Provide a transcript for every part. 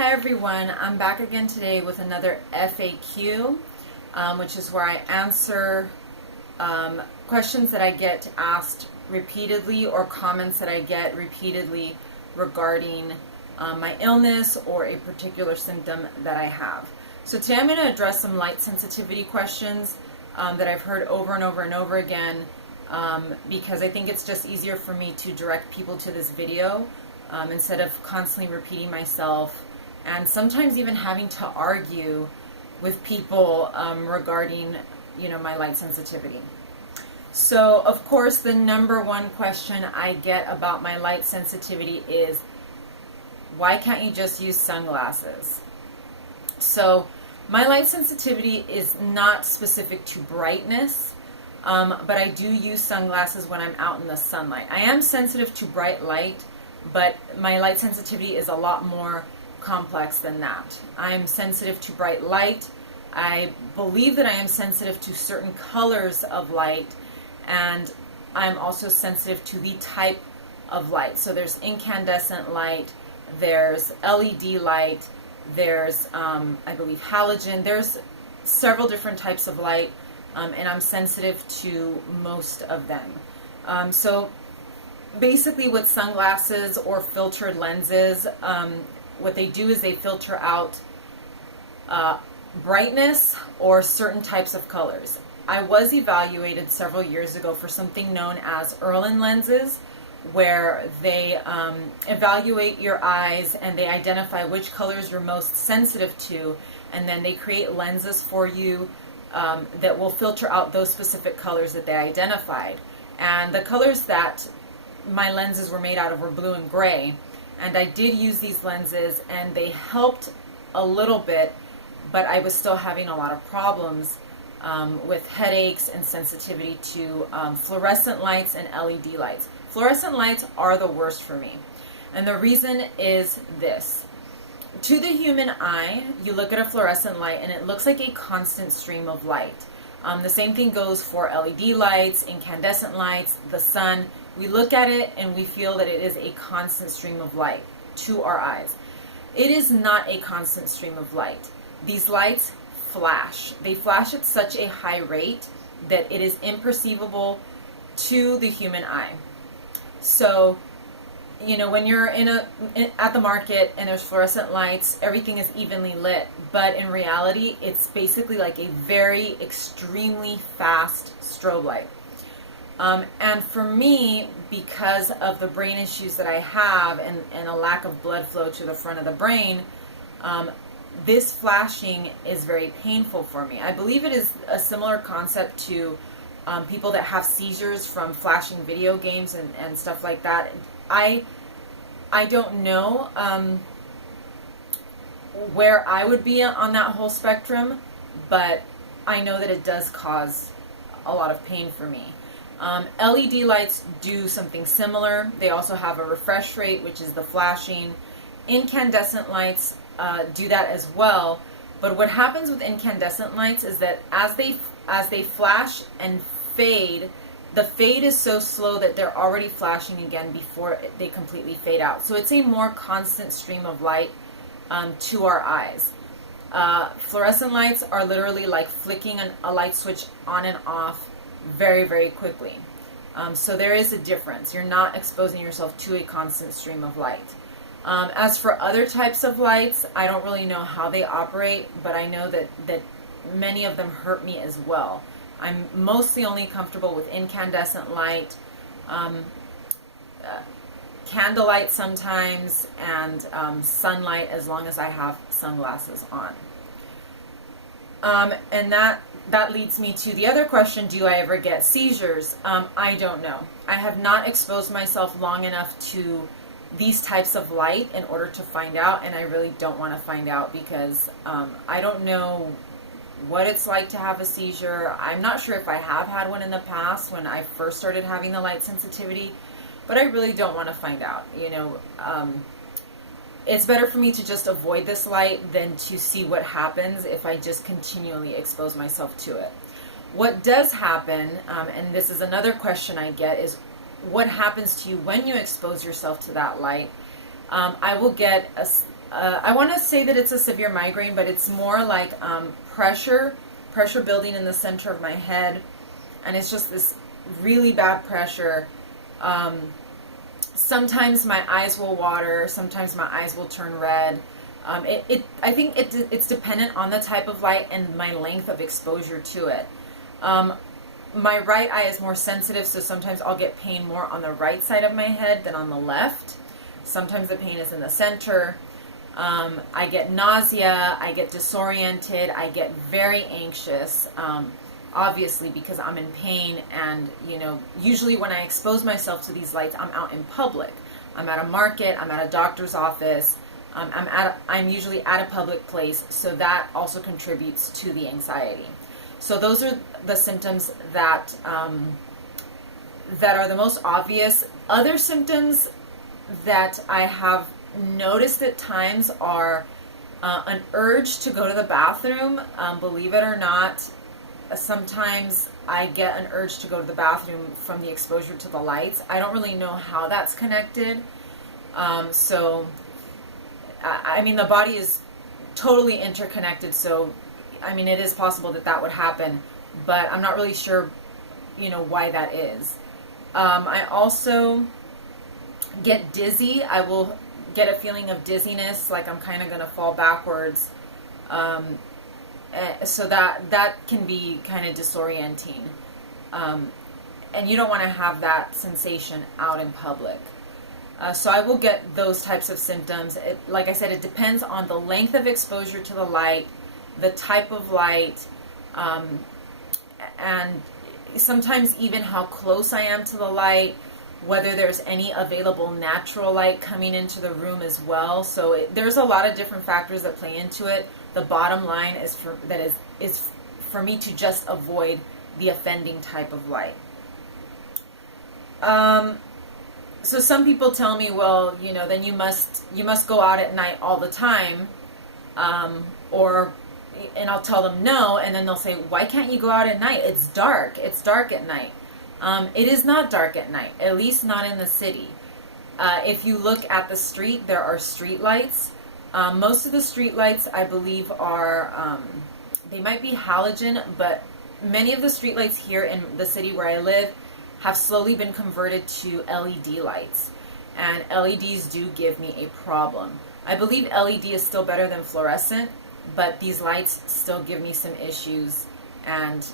Hi everyone, I'm back again today with another FAQ, which is where I answer questions that I get asked repeatedly or comments that I get repeatedly regarding my illness or a particular symptom that I have. So today I'm going to address some light sensitivity questions that I've heard over and over and over again because I think it's just easier for me to direct people to this video instead of constantly repeating myself and sometimes even having to argue with people regarding, my light sensitivity. So, of course, the number one question I get about my light sensitivity is, why can't you just use sunglasses? So, my light sensitivity is not specific to brightness, but I do use sunglasses when I'm out in the sunlight. I am sensitive to bright light, but my light sensitivity is a lot more complex than that. I am sensitive to bright light. I believe that I am sensitive to certain colors of light, and I'm also sensitive to the type of light. So there's incandescent light, there's LED light, there's I believe halogen. There's several different types of light, and I'm sensitive to most of them. So basically with sunglasses or filtered lenses, what they do is they filter out brightness or certain types of colors. I was evaluated several years ago for something known as Erlen lenses, where they evaluate your eyes and they identify which colors you're most sensitive to, and then they create lenses for you that will filter out those specific colors that they identified. And the colors that my lenses were made out of were blue and gray, and I did use these lenses and they helped a little bit, but I was still having a lot of problems with headaches and sensitivity to fluorescent lights and LED lights. Fluorescent lights are the worst for me, and the reason is this. To the human eye, you look at a fluorescent light and it looks like a constant stream of light. The same thing goes for LED lights, incandescent lights, the sun. We look at it and we feel that it is a constant stream of light to our eyes. It is not a constant stream of light. These lights flash. They flash at such a high rate that it is imperceivable to the human eye. So, when you're at the market and there's fluorescent lights, everything is evenly lit, but in reality, it's basically like a very extremely fast strobe light. And for me, because of the brain issues that I have and a lack of blood flow to the front of the brain, this flashing is very painful for me. I believe it is a similar concept to people that have seizures from flashing video games and stuff like that. I don't know where I would be on that whole spectrum, but I know that it does cause a lot of pain for me. LED lights do something similar. They also have a refresh rate, which is the flashing. Incandescent lights do that as well. But what happens with incandescent lights is that as they flash and fade, the fade is so slow that they're already flashing again before they completely fade out. So it's a more constant stream of light to our eyes. Fluorescent lights are literally like flicking a light switch on and off very, very quickly. So there is a difference. You're not exposing yourself to a constant stream of light. As for other types of lights, I don't really know how they operate, but I know that many of them hurt me as well. I'm mostly only comfortable with incandescent light, candlelight sometimes, and sunlight as long as I have sunglasses on. And that leads me to the other question, do I ever get seizures? I don't know. I have not exposed myself long enough to these types of light in order to find out, and I really don't want to find out because I don't know what it's like to have a seizure. I'm not sure if I have had one in the past when I first started having the light sensitivity, but I really don't want to find out. It's better for me to just avoid this light than to see what happens if I just continually expose myself to it. What does happen, and this is another question I get, is what happens to you when you expose yourself to that light. I will get I want to say that it's a severe migraine, but it's more like pressure building in the center of my head, and it's just this really bad pressure. Sometimes my eyes will water, sometimes my eyes will turn red. I think it's dependent on the type of light and my length of exposure to it. My right eye is more sensitive, so sometimes I'll get pain more on the right side of my head than on the left. Sometimes the pain is in the center. I get nausea, I get disoriented, I get very anxious, obviously because I'm in pain, and usually when I expose myself to these lights, I'm out in public. I'm at a market, I'm at a doctor's office, I'm usually at a public place, so that also contributes to the anxiety. So those are the symptoms that are the most obvious. Other symptoms that I have noticed at times are an urge to go to the bathroom. Believe it or not, sometimes I get an urge to go to the bathroom from the exposure to the lights. I don't really know how that's connected. So, I mean, the body is totally interconnected, so I mean, it is possible that that would happen, but I'm not really sure, why that is. I also get dizzy. I will get a feeling of dizziness, like I'm kind of going to fall backwards. So that can be kind of disorienting. And you don't want to have that sensation out in public. So I will get those types of symptoms. Like I said, it depends on the length of exposure to the light, the type of light, and sometimes even how close I am to the light, whether there's any available natural light coming into the room as well. So there's a lot of different factors that play into it. The bottom line is for me to just avoid the offending type of light. So some people tell me, well, then you must go out at night all the time, and I'll tell them no, and then they'll say, why can't you go out at night? It's dark. It's dark at night. It is not dark at night, at least not in the city. If you look at the street, there are street lights. Most of the street lights, I believe, are, they might be halogen, but many of the street lights here in the city where I live have slowly been converted to LED lights. And LEDs do give me a problem. I believe LED is still better than fluorescent, but these lights still give me some issues. And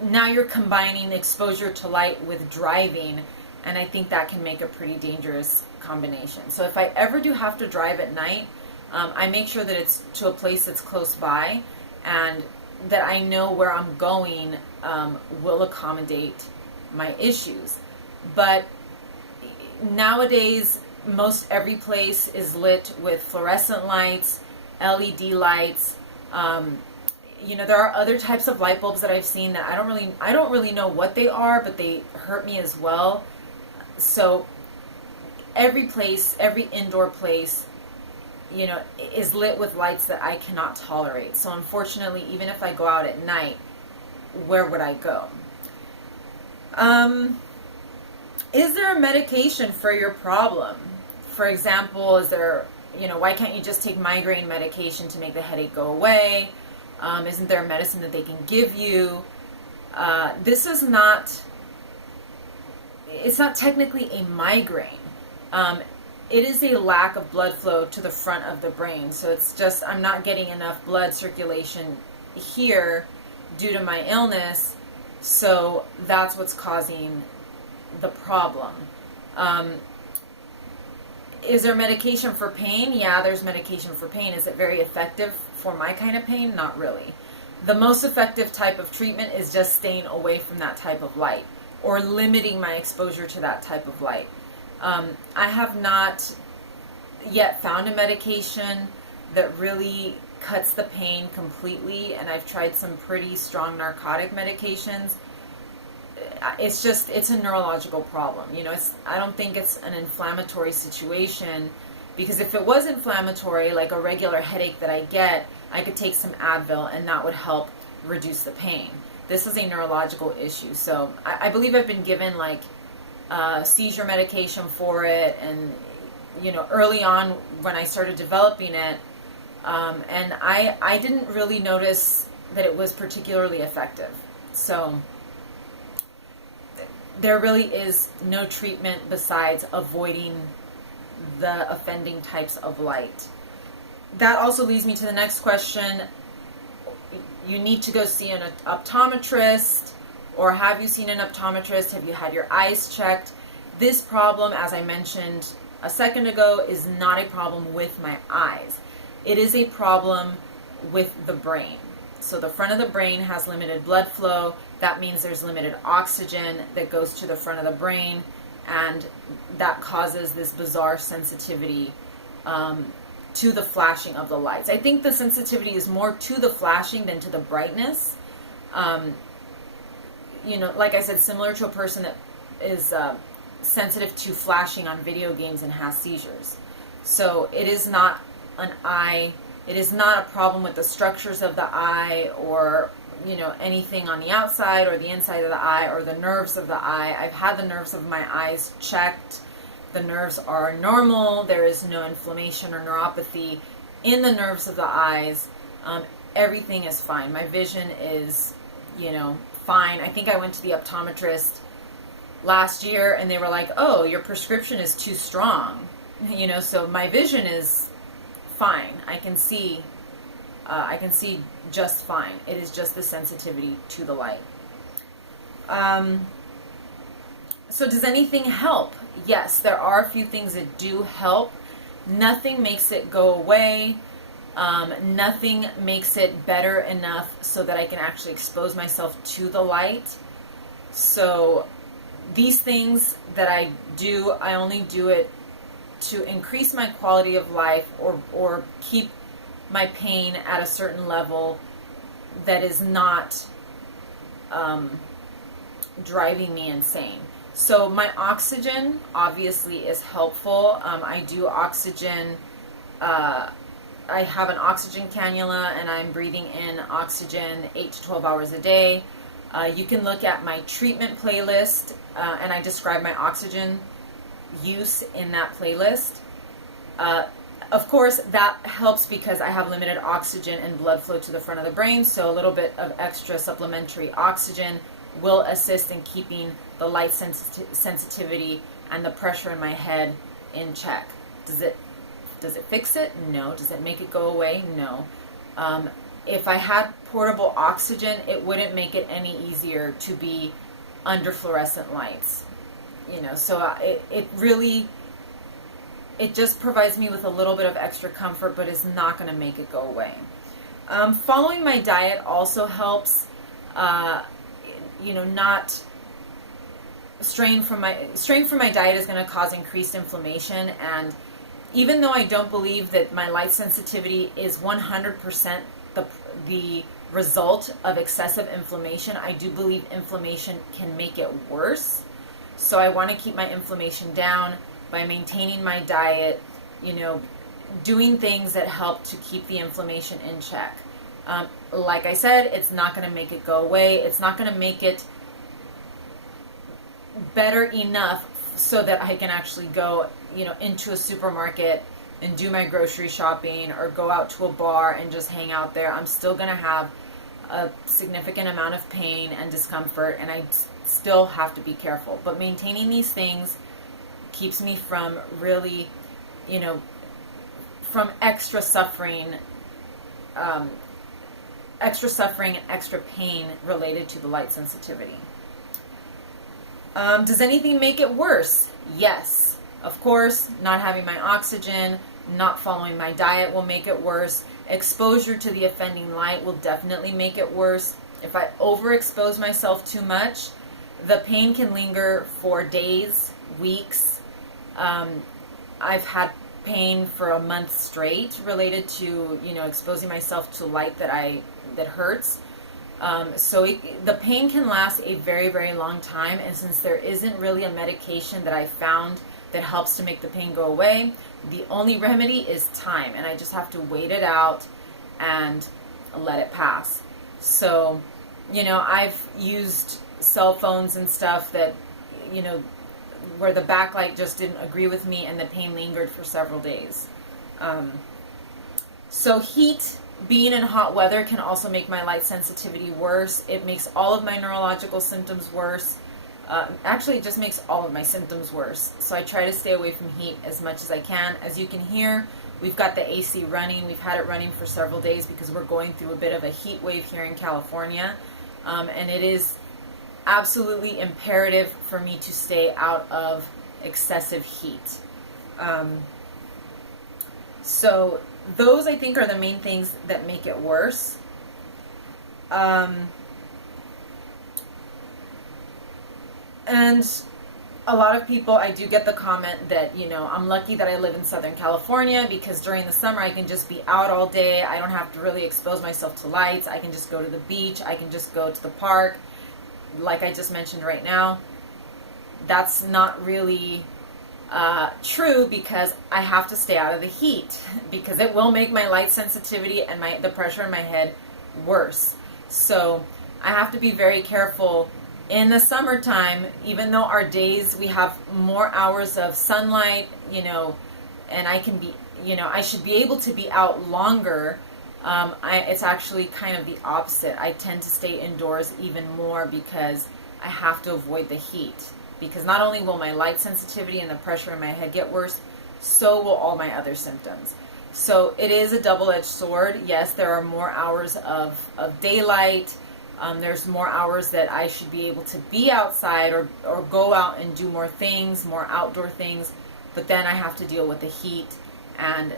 now you're combining exposure to light with driving, and I think that can make a pretty dangerous combination. So if I ever do have to drive at night, I make sure that it's to a place that's close by, and that I know where I'm going will accommodate my issues. But nowadays, most every place is lit with fluorescent lights, LED lights. There are other types of light bulbs that I've seen that I don't really know what they are, but they hurt me as well. So every place, every indoor place, is lit with lights that I cannot tolerate. So unfortunately, even if I go out at night, where would I go? Is there a medication for your problem? For example, is there, why can't you just take migraine medication to make the headache go away? Isn't there a medicine that they can give you? This is not, it's not technically a migraine. It is a lack of blood flow to the front of the brain. So it's just, I'm not getting enough blood circulation here due to my illness. So that's what's causing the problem. Is there medication for pain? Yeah, there's medication for pain. Is it very effective for my kind of pain? Not really. The most effective type of treatment is just staying away from that type of light, or limiting my exposure to that type of light. I have not yet found a medication that really cuts the pain completely, and I've tried some pretty strong narcotic medications. It's a neurological problem. I don't think it's an inflammatory situation, because if it was inflammatory, like a regular headache that I get, I could take some Advil and that would help reduce the pain. This is a neurological issue. So I believe I've been given seizure medication for it, and early on when I started developing it, and I didn't really notice that it was particularly effective. So there really is no treatment besides avoiding the offending types of light. That also leads me to the next question. You need to go see an optometrist, or have you seen an optometrist? Have you had your eyes checked? This problem, as I mentioned a second ago, is not a problem with my eyes. It is a problem with the brain. So the front of the brain has limited blood flow. That means there's limited oxygen that goes to the front of the brain, and that causes this bizarre sensitivity to the flashing of the lights. I think the sensitivity is more to the flashing than to the brightness. Like I said, similar to a person that is sensitive to flashing on video games and has seizures. So it is not an eye. It is not a problem with the structures of the eye, or anything on the outside or the inside of the eye, or the nerves of the eye. I've had the nerves of my eyes checked. The nerves are normal. There is no inflammation or neuropathy in the nerves of the eyes. Everything is fine. My vision is, fine. I think I went to the optometrist last year and they were like, "Oh, your prescription is too strong." So my vision is fine. I can see just fine. It is just the sensitivity to the light. So does anything help? Yes, there are a few things that do help. Nothing makes it go away. Nothing makes it better enough so that I can actually expose myself to the light. So these things that I do, I only do it to increase my quality of life, or keep my pain at a certain level that is not driving me insane. So my oxygen obviously is helpful. I do oxygen. I have an oxygen cannula, and I'm breathing in oxygen 8 to 12 hours a day. You can look at my treatment playlist, and I describe my oxygen use in that playlist. Of course, that helps because I have limited oxygen and blood flow to the front of the brain, so a little bit of extra supplementary oxygen will assist in keeping the light sensitivity and the pressure in my head in check. Does it fix it? No. Does it make it go away? No. If I had portable oxygen, it wouldn't make it any easier to be under fluorescent lights. So it just provides me with a little bit of extra comfort, but is not going to make it go away. Following my diet also helps. Not straying from my diet is going to cause increased inflammation, and even though I don't believe that my light sensitivity is 100% the result of excessive inflammation, I do believe inflammation can make it worse. So I want to keep my inflammation down by maintaining my diet, doing things that help to keep the inflammation in check. Like I said, it's not going to make it go away. It's not going to make it better enough so that I can actually go, into a supermarket and do my grocery shopping, or go out to a bar and just hang out there. I'm still going to have a significant amount of pain and discomfort, and I still have to be careful. But maintaining these things keeps me from really, from extra suffering and extra pain related to the light sensitivity. Does anything make it worse? Yes, of course. Not having my oxygen, not following my diet will make it worse. Exposure to the offending light will definitely make it worse. If I overexpose myself too much, the pain can linger for days, weeks. I've had pain for a month straight related to, exposing myself to light that hurts. So the pain can last a very, very long time, and since there isn't really a medication that I found that helps to make the pain go away, the only remedy is time, and I just have to wait it out and let it pass. So, I've used cell phones and stuff that, where the backlight just didn't agree with me and the pain lingered for several days. So heat, being in hot weather, can also make my light sensitivity worse. It makes all of my neurological symptoms worse. Actually, it just makes all of my symptoms worse. So I try to stay away from heat as much as I can. As you can hear, we've got the AC running. We've had it running for several days because we're going through a bit of a heat wave here in California. And it is absolutely imperative for me to stay out of excessive heat. So those, I think, are the main things that make it worse. And a lot of people, I do get the comment that, you know, I'm lucky that I live in Southern California because during the summer I can just be out all day. I don't have to really expose myself to lights. I can just go to the beach. I can just go to the park. Like I just mentioned right now, that's not really true, because I have to stay out of the heat because it will make my light sensitivity and the pressure in my head worse. So I have to be very careful in the summertime. Even though our days, we have more hours of sunlight, you know, and I can be, you know, I should be able to be out longer. It's actually kind of the opposite. I tend to stay indoors even more because I have to avoid the heat. Because not only will my light sensitivity and the pressure in my head get worse, so will all my other symptoms. So it is a double-edged sword. Yes, there are more hours of daylight. There's more hours that I should be able to be outside or go out and do more things, more outdoor things. But then I have to deal with the heat, and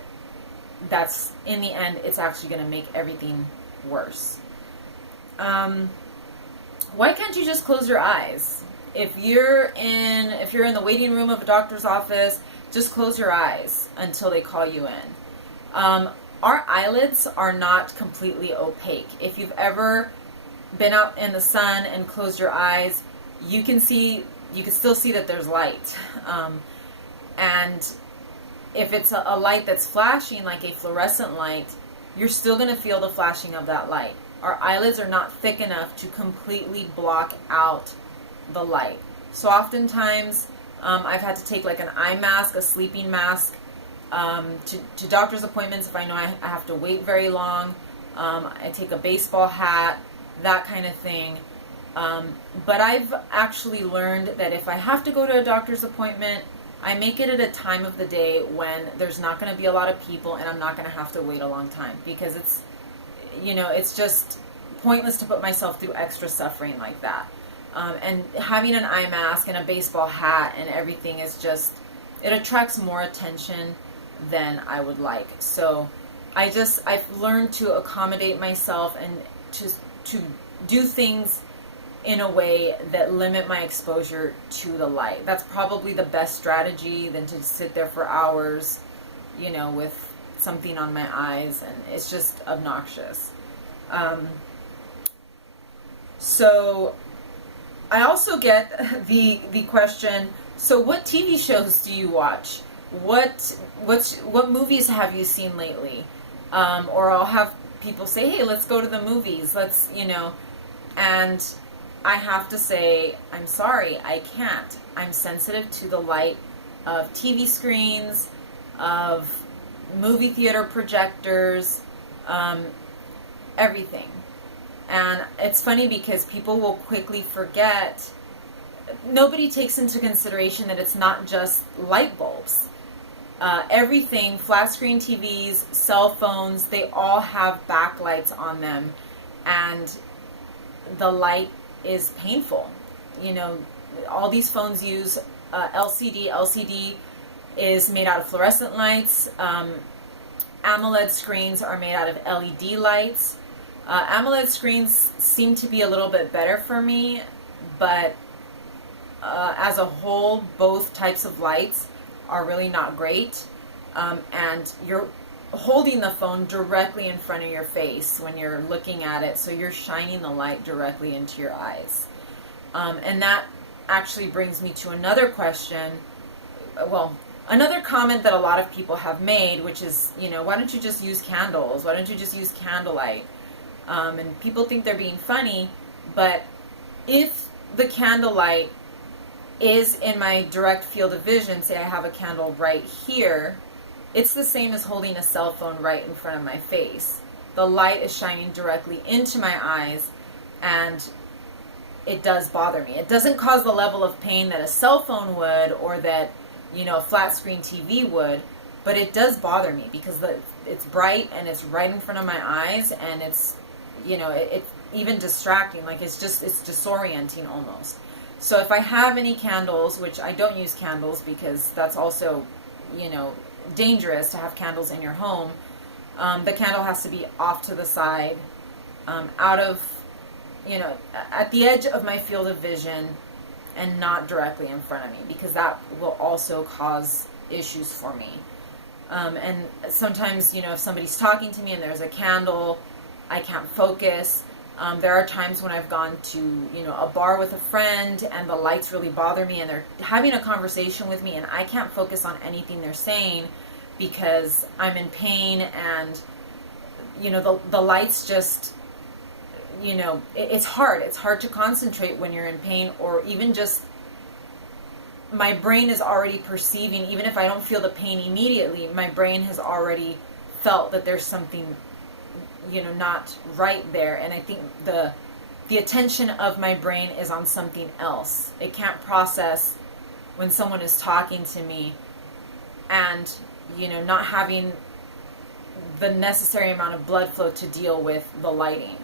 that's, in the end, it's actually going to make everything worse. Why can't you just close your eyes? If you're in the waiting room of a doctor's office, just close your eyes until they call you in. Our eyelids are not completely opaque. If you've ever been out in the sun and closed your eyes, you can still see that there's light. And if it's a light that's flashing, like a fluorescent light, you're still going to feel the flashing of that light. Our eyelids are not thick enough to completely block out the light. So oftentimes I've had to take like an eye mask, a sleeping mask, to doctor's appointments if I know I have to wait very long. I take a baseball hat, that kind of thing. But I've actually learned that if I have to go to a doctor's appointment, I make it at a time of the day when there's not going to be a lot of people and I'm not going to have to wait a long time, because it's, you know, it's just pointless to put myself through extra suffering like that. And having an eye mask and a baseball hat and everything is just, it attracts more attention than I would like. So I've learned to accommodate myself and to do things in a way that limit my exposure to the light. That's probably the best strategy than to sit there for hours, you know, with something on my eyes, and it's just obnoxious. So I also get the question, so what TV shows do you watch? What movies have you seen lately? Or I'll have people say, hey, let's go to the movies. Let's, you know, and I have to say, I'm sorry, I can't. I'm sensitive to the light of TV screens, of movie theater projectors, everything. And it's funny because people will quickly forget, nobody takes into consideration that it's not just light bulbs. Everything, flat screen TVs, cell phones, they all have backlights on them, and the light is painful. You know, all these phones use LCD. LCD is made out of fluorescent lights. AMOLED screens are made out of LED lights. AMOLED screens seem to be a little bit better for me, but as a whole, both types of lights are really not great. And you're holding the phone directly in front of your face when you're looking at it, so you're shining the light directly into your eyes. And that actually brings me to another question, well, another comment that a lot of people have made, which is, you know, why don't you just use candles? Why don't you just use candlelight? And people think they're being funny, but if the candlelight is in my direct field of vision, say I have a candle right here, it's the same as holding a cell phone right in front of my face. The light is shining directly into my eyes, and it does bother me. It doesn't cause the level of pain that a cell phone would, or that, a flat screen TV would, but it does bother me because it's bright and it's right in front of my eyes, and it's, it's even distracting. Like, it's disorienting almost. So if I have any candles, which I don't use candles because that's also, dangerous to have candles in your home, the candle has to be off to the side, out of, at the edge of my field of vision, and not directly in front of me, because that will also cause issues for me. And sometimes, if somebody's talking to me and there's a candle, I can't focus. There are times when I've gone to, a bar with a friend and the lights really bother me, and they're having a conversation with me and I can't focus on anything they're saying because I'm in pain, and, the lights just, it's hard. It's hard to concentrate when you're in pain, or even just my brain is already perceiving, even if I don't feel the pain immediately, my brain has already felt that there's something, not right there. And I think the attention of my brain is on something else. It can't process when someone is talking to me and, not having the necessary amount of blood flow to deal with the lighting.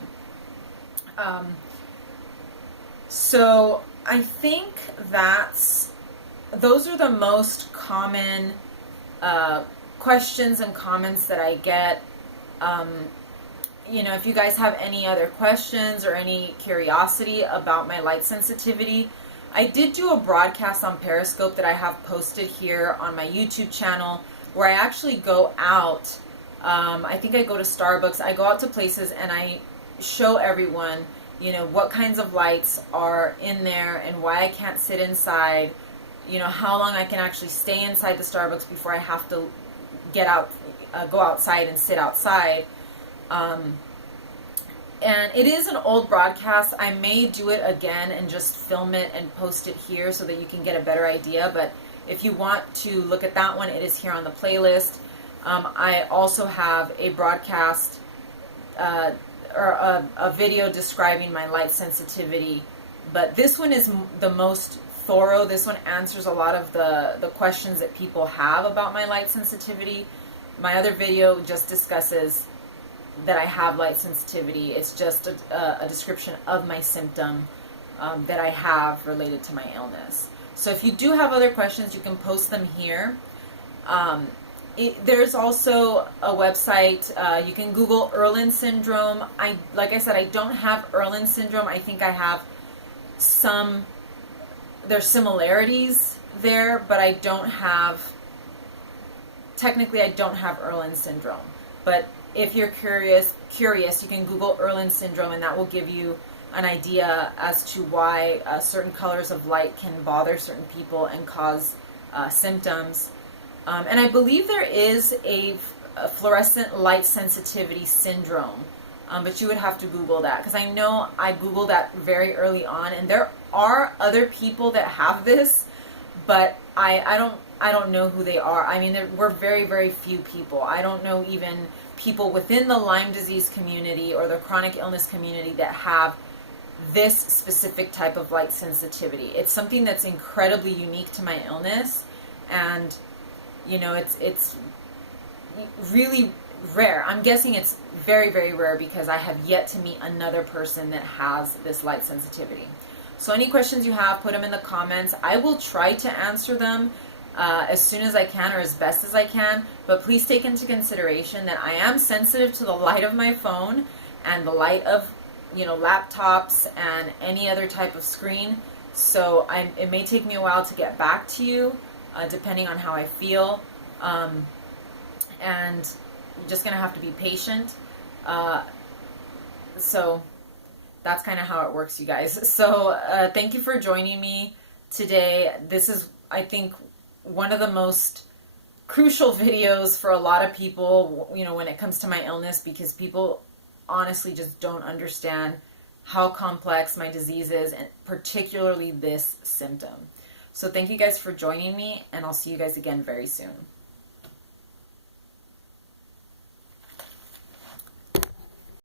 So I think those are the most common questions and comments that I get. If you guys have any other questions or any curiosity about my light sensitivity, I did do a broadcast on Periscope that I have posted here on my YouTube channel, where I actually go out. I think I go to Starbucks. I go out to places and I show everyone, what kinds of lights are in there and why I can't sit inside, how long I can actually stay inside the Starbucks before I have to get out, go outside and sit outside. And it is an old broadcast. I may do it again and just film it and post it here so that you can get a better idea. But if you want to look at that one, it is here on the playlist. I also have a broadcast or a video describing my light sensitivity. But this one is the most thorough. This one answers a lot of the questions that people have about my light sensitivity. My other video just discusses that I have light sensitivity. It's just a description of my symptom that I have related to my illness. So if you do have other questions, you can post them here. There's also a website. You can Google Irlen syndrome. Like I said, I don't have Irlen syndrome. I think I have there's similarities there, but I don't have, technically I don't have Irlen syndrome. But if you're curious, you can Google Irlen syndrome, and that will give you an idea as to why certain colors of light can bother certain people and cause symptoms. And I believe there is a fluorescent light sensitivity syndrome, but you would have to Google that, because I know I Googled that very early on, and there are other people that have this, but I don't know who they are. I mean, we're very, very few people. I don't know even people within the Lyme disease community or the chronic illness community that have this specific type of light sensitivity. It's something that's incredibly unique to my illness, and it's really rare. I'm guessing it's very, very rare because I have yet to meet another person that has this light sensitivity. So any questions you have, put them in the comments. I will try to answer them as soon as I can, or as best as I can, but please take into consideration that I am sensitive to the light of my phone and the light of laptops and any other type of screen. So it may take me a while to get back to you, depending on how I feel, and you're just gonna have to be patient. So that's kind of how it works, you guys. So thank you for joining me today. This is, I think, one of the most crucial videos for a lot of people, when it comes to my illness, because people honestly just don't understand how complex my disease is, and particularly this symptom. So thank you guys for joining me, and I'll see you guys again very soon.